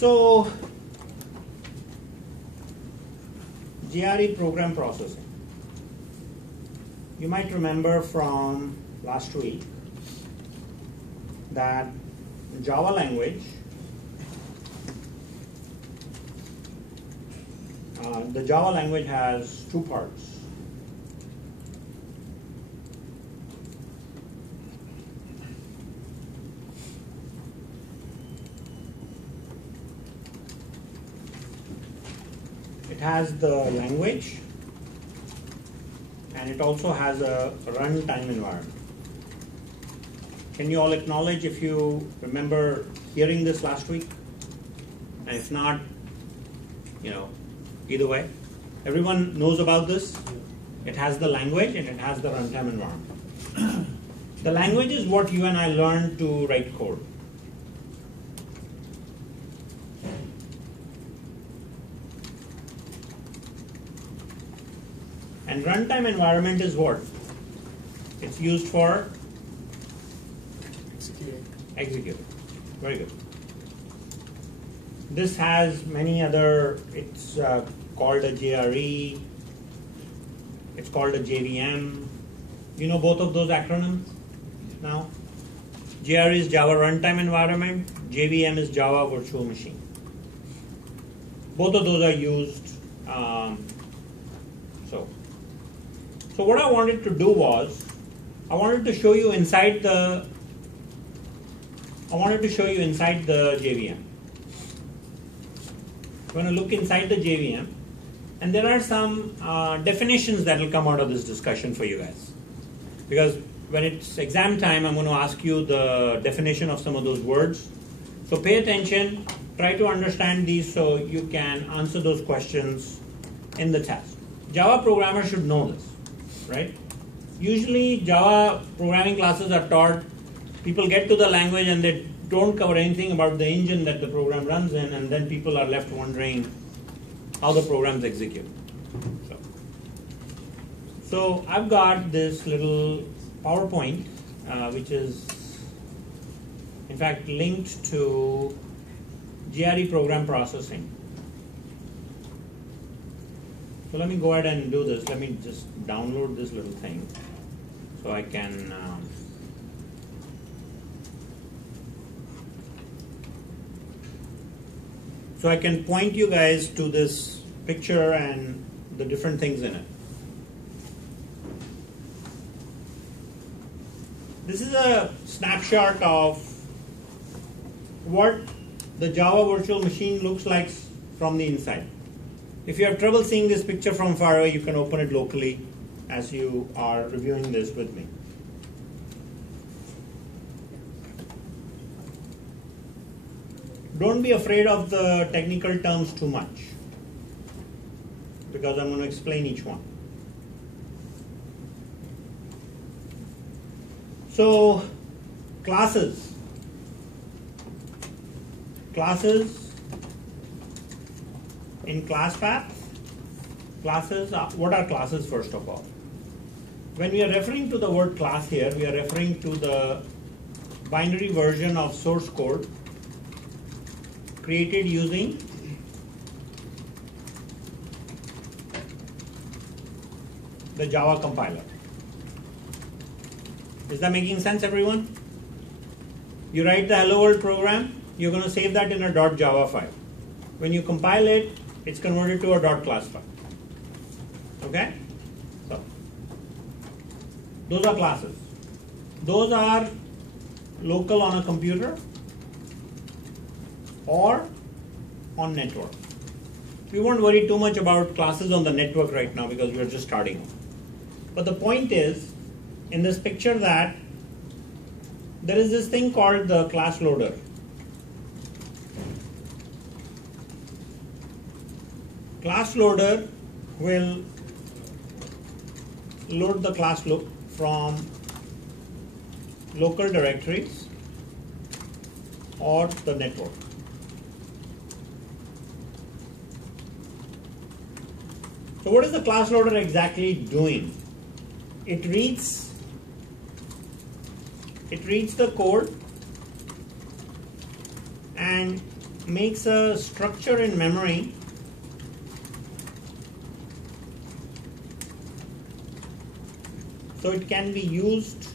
So, GRE program processing. You might remember from last week that Java language, the Java language has two parts. It has the language and it also has a runtime environment. Can you all acknowledge if you remember hearing this last week? And if not, either way. Everyone knows about this. It has the language and it has the runtime environment. The language is what you and I learned to write code. And runtime environment is what? It's used for executing. Very good. This has many other, it's called a JRE, it's called a JVM. You know both of those acronyms now? JRE is Java Runtime Environment, JVM is Java Virtual Machine. Both of those are used. So what I wanted to do was, I wanted to show you inside the JVM. I'm going to look inside the JVM, and there are some definitions that will come out of this discussion for you guys. Because when it's exam time, I'm going to ask you the definition of some of those words. So pay attention, try to understand these so you can answer those questions in the test. Java programmers should know this, right? Usually Java programming classes are taught, people get to the language and they don't cover anything about the engine that the program runs in, and then people are left wondering how the programs execute. So I've got this little PowerPoint which is in fact linked to GRE program processing. So let me go ahead and do this. Let me just download this little thing so I can point you guys to this picture and the different things in it. This is a snapshot of what the Java virtual machine looks like from the inside. If you have trouble seeing this picture from far away, you can open it locally as you are reviewing this with me. Don't be afraid of the technical terms too much, because I'm going to explain each one. So, classes. Classes in class path. Classes, what are classes first of all? When we are referring to the word class here, we are referring to the binary version of source code created using the Java compiler. Is that making sense, everyone? You write the hello world program, you're going to save that in a .java file. When you compile it, it's converted to a .class file. Okay? So, those are classes. Those are local on a computer or on network. We won't worry too much about classes on the network right now because we're just starting. But the point is, in this picture, that there is this thing called the class loader. Class loader will load the class from local directories or the network. So what is the class loader exactly doing? It reads the code and makes a structure in memory so it can be used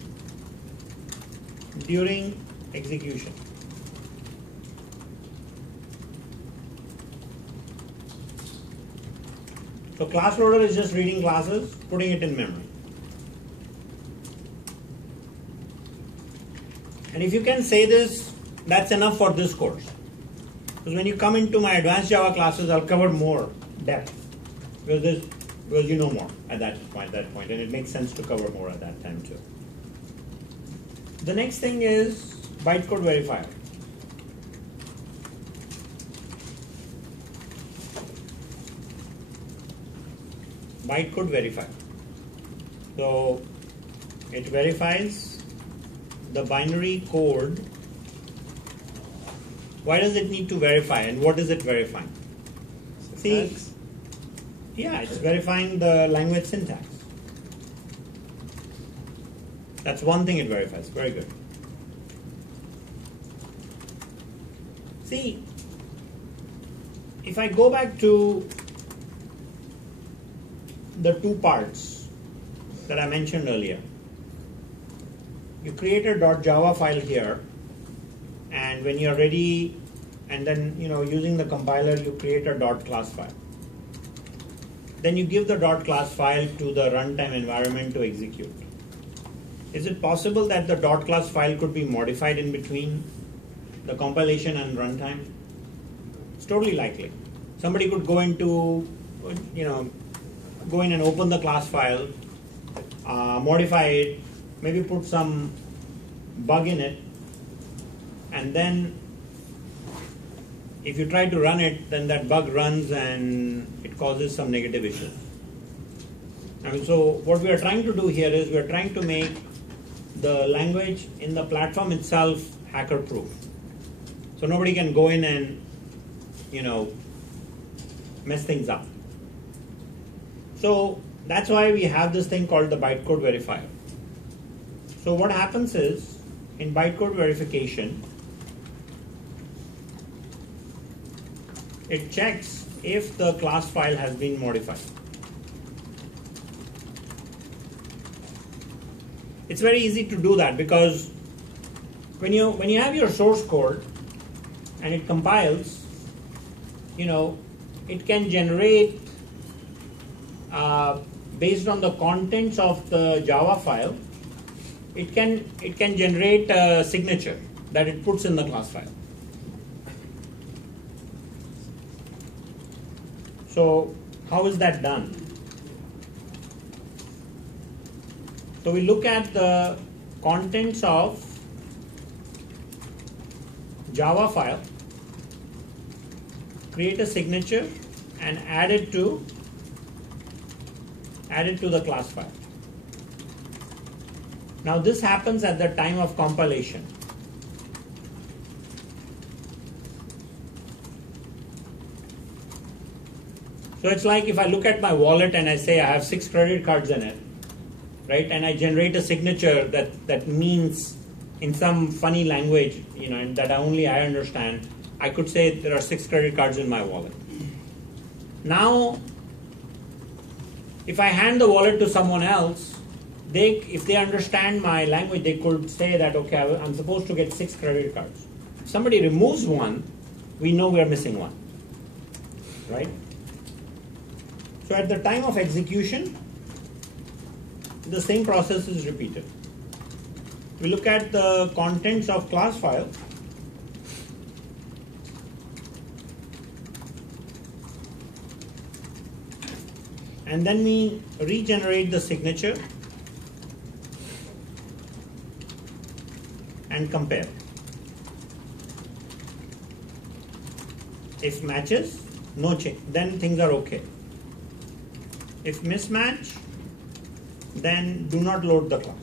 during execution. So class loader is just reading classes, putting it in memory. And if you can say this, that's enough for this course. Because when you come into my advanced Java classes, I'll cover more depth. Because you know more at that point, and it makes sense to cover more at that time too. The next thing is bytecode verifier. Bytecode verifier. So it verifies the binary code. Why does it need to verify, and what is it verifying? See, yeah, it's verifying the language syntax. That's one thing it verifies. Very good. See, if I go back to the two parts that I mentioned earlier, you create a .java file here, and when you're ready, and then using the compiler, you create a .class file. Then you give the .class file to the runtime environment to execute. Is it possible that the .class file could be modified in between the compilation and runtime? It's totally likely. Somebody could go into, go in and open the class file, modify it, maybe put some bug in it, and then if you try to run it, then that bug runs and it causes some negative issues. So what we are trying to do here is we are trying to make the language in the platform itself hacker proof. So nobody can go in and mess things up. So that's why we have this thing called the bytecode verifier. So what happens is, in bytecode verification, it checks if the class file has been modified. It's very easy to do that because when you have your source code and it compiles, it can generate based on the contents of the Java file. It can generate a signature that it puts in the class file. So how is that done? So we look at the contents of Java file, create a signature, and add it to the class file. Now this happens at the time of compilation. So it's like if I look at my wallet and I say I have 6 credit cards in it, right? And I generate a signature that means in some funny language, and that only I understand. I could say there are 6 credit cards in my wallet. Now, if I hand the wallet to someone else, if they understand my language, they could say that, okay, I'm supposed to get 6 credit cards. If somebody removes one, we know we are missing one, right? So at the time of execution, the same process is repeated. We look at the contents of class file. And then we regenerate the signature and compare. If matches, no change, then things are okay. If mismatch, then do not load the class.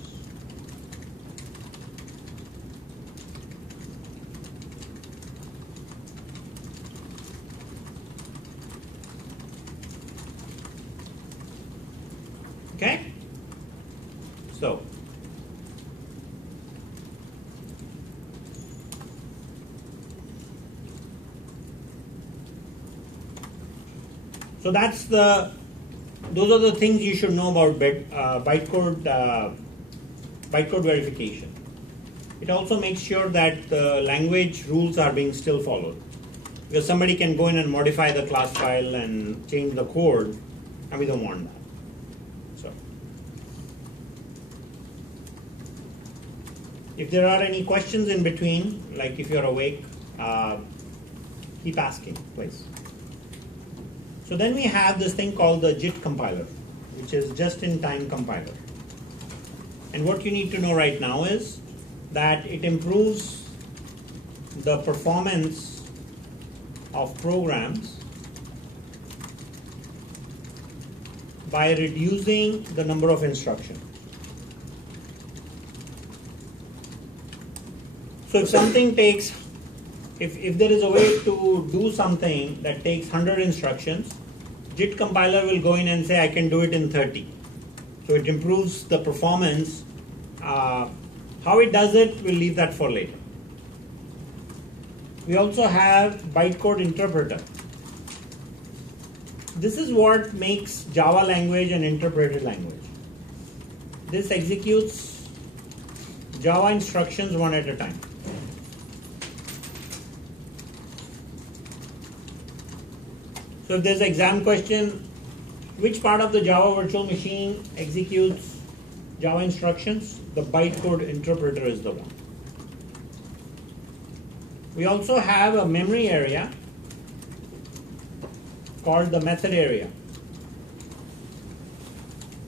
Okay? So, So those are the things you should know about bytecode verification. It also makes sure that the language rules are being still followed. Because somebody can go in and modify the class file and change the code, and we don't want that. So, if there are any questions in between, like if you're awake, keep asking, please. So then we have this thing called the JIT compiler, which is just-in-time compiler. And what you need to know right now is that it improves the performance of programs by reducing the number of instructions. So if something takes, if there is a way to do something that takes 100 instructions, JIT compiler will go in and say I can do it in 30. So it improves the performance. How it does it, we'll leave that for later. We also have bytecode interpreter. This is what makes Java language an interpreted language. This executes Java instructions one at a time. So if there's an exam question, which part of the Java virtual machine executes Java instructions? The bytecode interpreter is the one. We also have a memory area called the method area.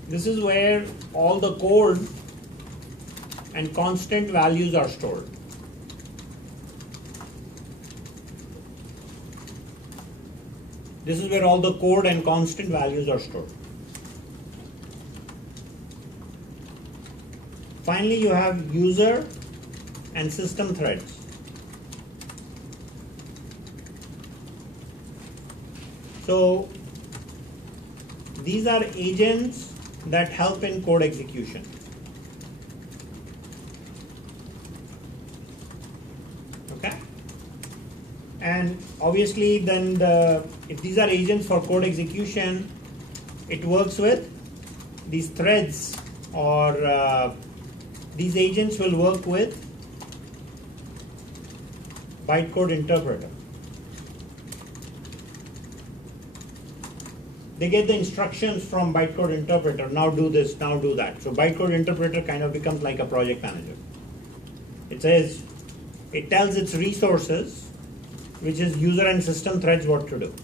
This is where all the code and constant values are stored. This is where all the code and constant values are stored. Finally, you have user and system threads. So these are agents that help in code execution. Okay? And obviously then if these are agents for code execution, it works with these threads, or these agents will work with bytecode interpreter. They get the instructions from bytecode interpreter, now do this, now do that. So bytecode interpreter kind of becomes like a project manager. It says, it tells its resources, which is user and system threads, what to do.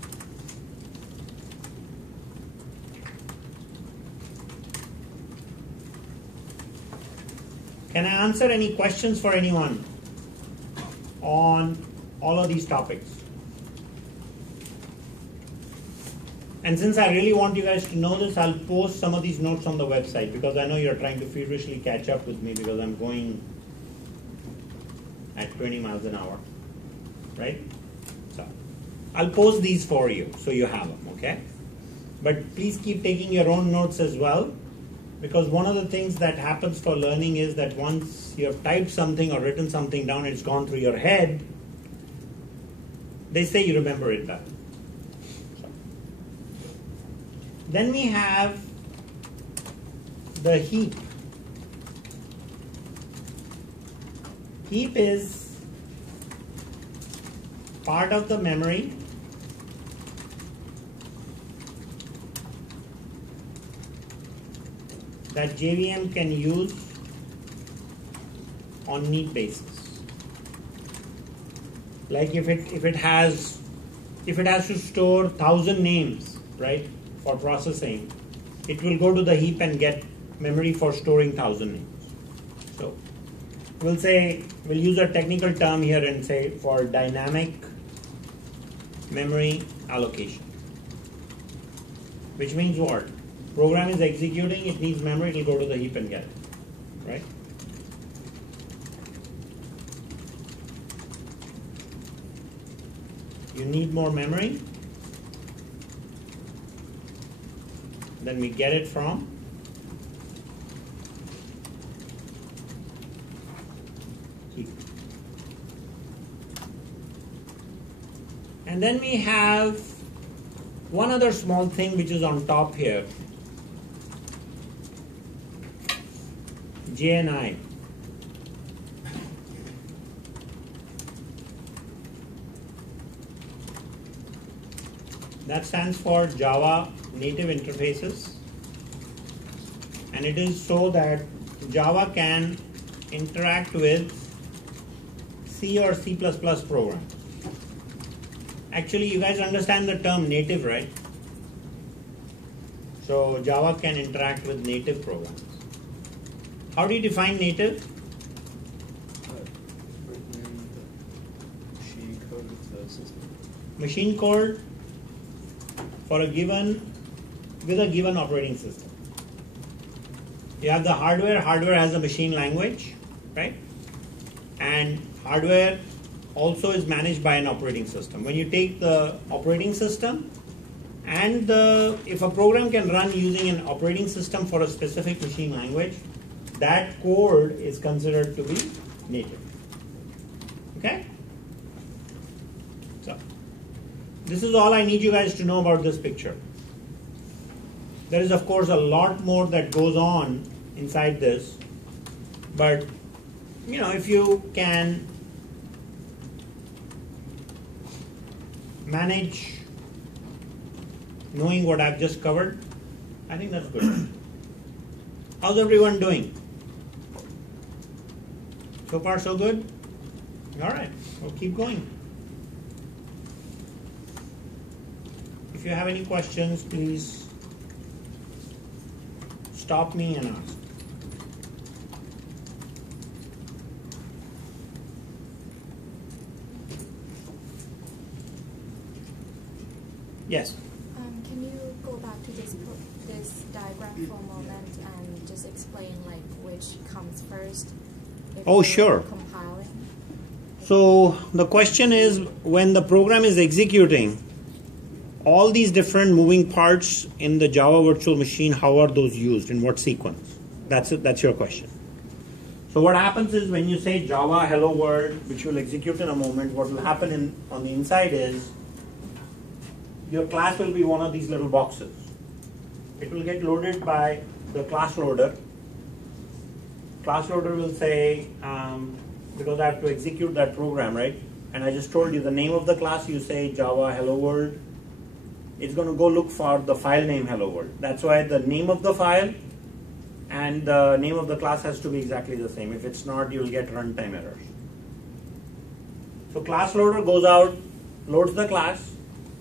Can I answer any questions for anyone on all of these topics? And since I really want you guys to know this, I'll post some of these notes on the website, because I know you're trying to feverishly catch up with me because I'm going at 20 miles an hour, right? So I'll post these for you so you have them, okay? But please keep taking your own notes as well, because one of the things that happens for learning is that once you have typed something or written something down, it's gone through your head, they say you remember it better. Then we have the heap. Heap is part of the memory that JVM can use on need basis. Like if it has to store 1,000 names, right, for processing, it will go to the heap and get memory for storing 1,000 names. So we'll use a technical term here and say for dynamic memory allocation, which means what? Program is executing, it needs memory, it will go to the heap and get it, right? You need more memory, then we get it from heap. And then we have One other small thing which is on top here, JNI. That stands for Java Native Interfaces, and it is so that Java can interact with C or C++ programs. Actually, you guys understand the term native, right? So Java can interact with native programs. How do you define native? Machine code of the system. Machine code for a given, with a given operating system. You have the hardware. Hardware has a machine language, right? And hardware also is managed by an operating system. When you take the operating system and if a program can run using an operating system for a specific machine language, that code is considered to be native. Okay? So, this is all I need you guys to know about this picture. There is, of course, a lot more that goes on inside this, but if you can manage knowing what I've just covered, I think that's good. How's everyone doing? So far, so good? All right, we'll keep going. If you have any questions, please stop me and ask. Yes? Can you go back to this diagram for a moment and just explain which comes first? Oh, sure. Compiling. So the question is, when the program is executing, all these different moving parts in the Java virtual machine, how are those used, in what sequence? That's your question. So what happens is, when you say Java hello world, which will execute in a moment, what will happen on the inside is, your class will be one of these little boxes. It will get loaded by the class loader. Class loader will say, because I have to execute that program, right? And I just told you the name of the class, you say Java hello world. It's going to go look for the file name hello world. That's why the name of the file and the name of the class has to be exactly the same. If it's not, you'll get runtime errors. So class loader goes out, loads the class,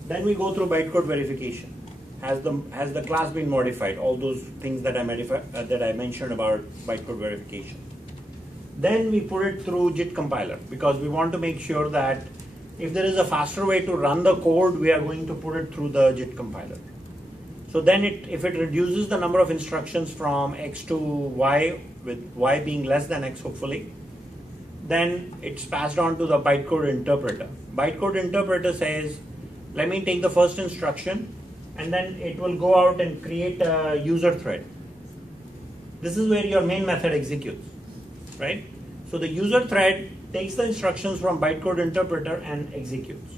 then we go through bytecode verification. Has the class been modified? All those things that I mentioned about bytecode verification. Then we put it through JIT compiler, because we want to make sure that if there is a faster way to run the code, we are going to put it through the JIT compiler. So then if it reduces the number of instructions from X to Y, with Y being less than X hopefully, then it's passed on to the bytecode interpreter. Bytecode interpreter says, let me take the first instruction, and then it will go out and create a user thread. This is where your main method executes, right? So the user thread takes the instructions from bytecode interpreter and executes.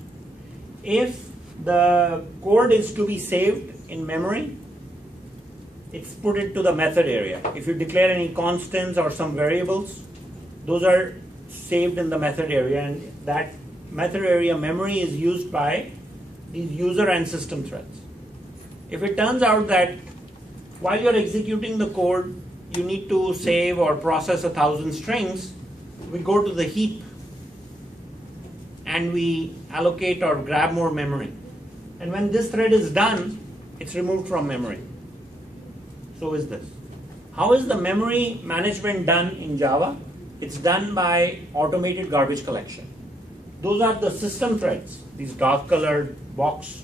If the code is to be saved in memory, it's put into the method area. If you declare any constants or some variables, those are saved in the method area, and that method area memory is used by these user and system threads. If it turns out that while you're executing the code, you need to save or process 1,000 strings, we go to the heap and we allocate or grab more memory. And when this thread is done, it's removed from memory. So is this. How is the memory management done in Java? It's done by automated garbage collection. Those are the system threads. These dark colored box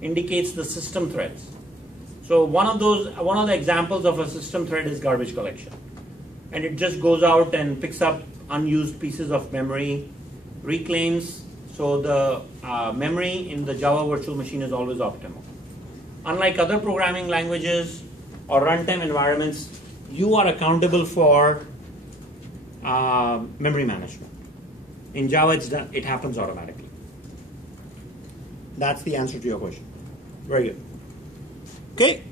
indicates the system threads. So one of the examples of a system thread is garbage collection. And it just goes out and picks up unused pieces of memory, reclaims, so the memory in the Java virtual machine is always optimal. Unlike other programming languages or runtime environments, you are accountable for memory management. In Java, it happens automatically. That's the answer to your question. Very good. Okay.